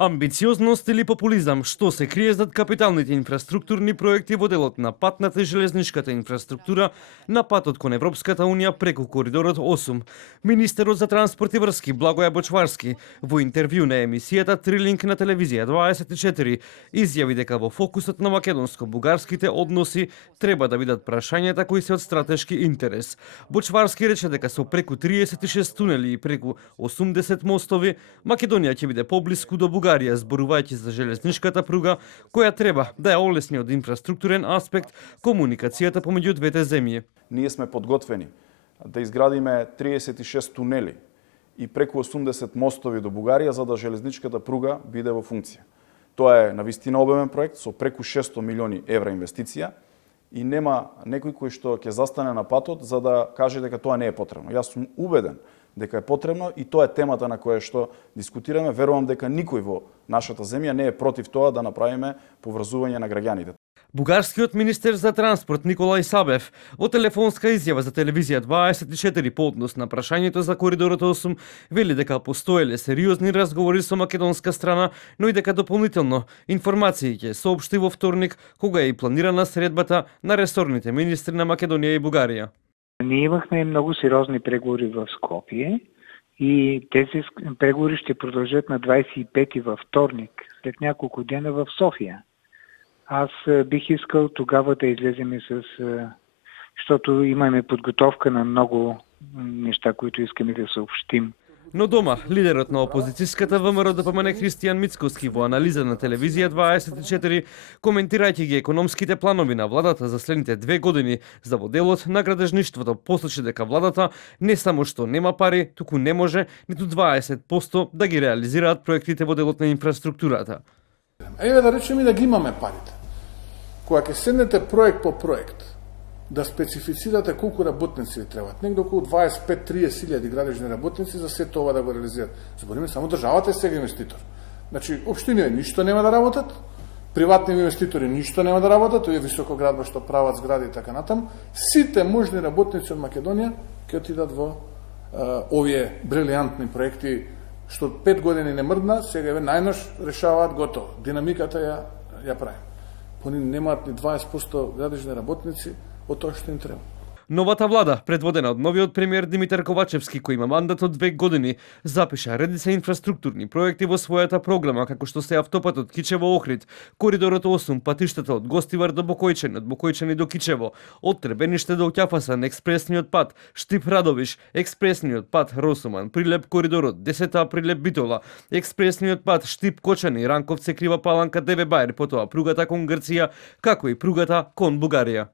Амбициозност или популизам, што се крие зад капиталните инфраструктурни проекти во делот на патната и железничката инфраструктура на патот кон Европската Унија преку коридорот 8. Министерот за транспорт и врски Благоја Бочварски во интервју на емисијата Трилинг на телевизија 24 изјави дека во фокусот на македонско-бугарските односи треба да бидат прашањата кои се од стратешки интерес. Бочварски рече дека со преку 36 тунели и преку 80 мостови Македонија ќе биде поблиску до Бугарија, зборувајќи за железничката пруга, која треба да ја олесни од инфраструктурен аспект комуникацијата помеѓу двете земји. Ние сме подготвени да изградиме 36 тунели и преку 80 мостови до Бугарија за да железничката пруга биде во функција. Тоа е навистина обемен проект со преку 600 милиони евра инвестиција и нема некој кој што ќе застане на патот за да каже дека тоа не е потребно. Јас сум убеден дека е потребно и тоа е темата на која што дискутираме. Верувам дека никој во нашата земја не е против тоа да направиме поврзување на граѓаните. Бугарскиот министер за транспорт Николај Сабев во телефонска изјава за телевизија 24 по однос на прашањето за коридорот 8 вели дека постоеле сериозни разговори со македонска страна, но и дека дополнително информации ќе соопшти во вторник кога е и планирана средбата на ресорните министри на Македонија и Бугарија. Ние имахме много сериозни преговори в Скопие и тези преговори ще продължат на 25 във вторник, след няколко дена в София. Аз бих искал тогава да излезем защото имаме подготовка на много неща, които искаме да съобщим. Но дома, лидерот на опозицијската ВМРО ДПМН Христијан Мицкоски во анализа на телевизија 24, коментирајќи ги економските планови на владата за следните 2 години за во делот на градежништвото, посочи дека владата не само што нема пари, туку не може ниту 20% да ги реализираат проектите во делот на инфраструктурата. Еве да речеме да ги имаме парите. Кога ќе седнете проект по проект, да специфицирате колку работници ви требаат. Негде околу 25-30 илјади градежни работници за сето ова да го реализират. Збориме само државата е сега инвеститор. Значи, општините ништо нема да работат, приватни инвеститори ништо нема да работат, овие високоградба што прават згради и така натам. Сите можни работници од Македонија ќе отидат во овие брилијантни проекти што 5 години не мрдна, сега еве најнош решаваат готово. Динамиката ја правим. Они немаат ни 20% градежни работници од тоа што им треба. Новата влада, предводена од новиот премиер Димитар Ковачевски, кој има мандат од 2 години, запиша редица инфраструктурни проекти во својата програма, како што се автопатот Кичево-Охрид, коридорот 8, патиштата од Гостивар до Бокојчани, од Бокојчани до Кичево, од Требениште до Ќафасан, експресниот пат Штип-Радовиш, експресниот пат Росуман, Прилеп коридорот 10 Прилеп Битола, експресниот пат Штип-Кочани, Ранковце Крива Паланка Деве Бајер, потоа пругата кон Грција, како и пругата кон Бугарија.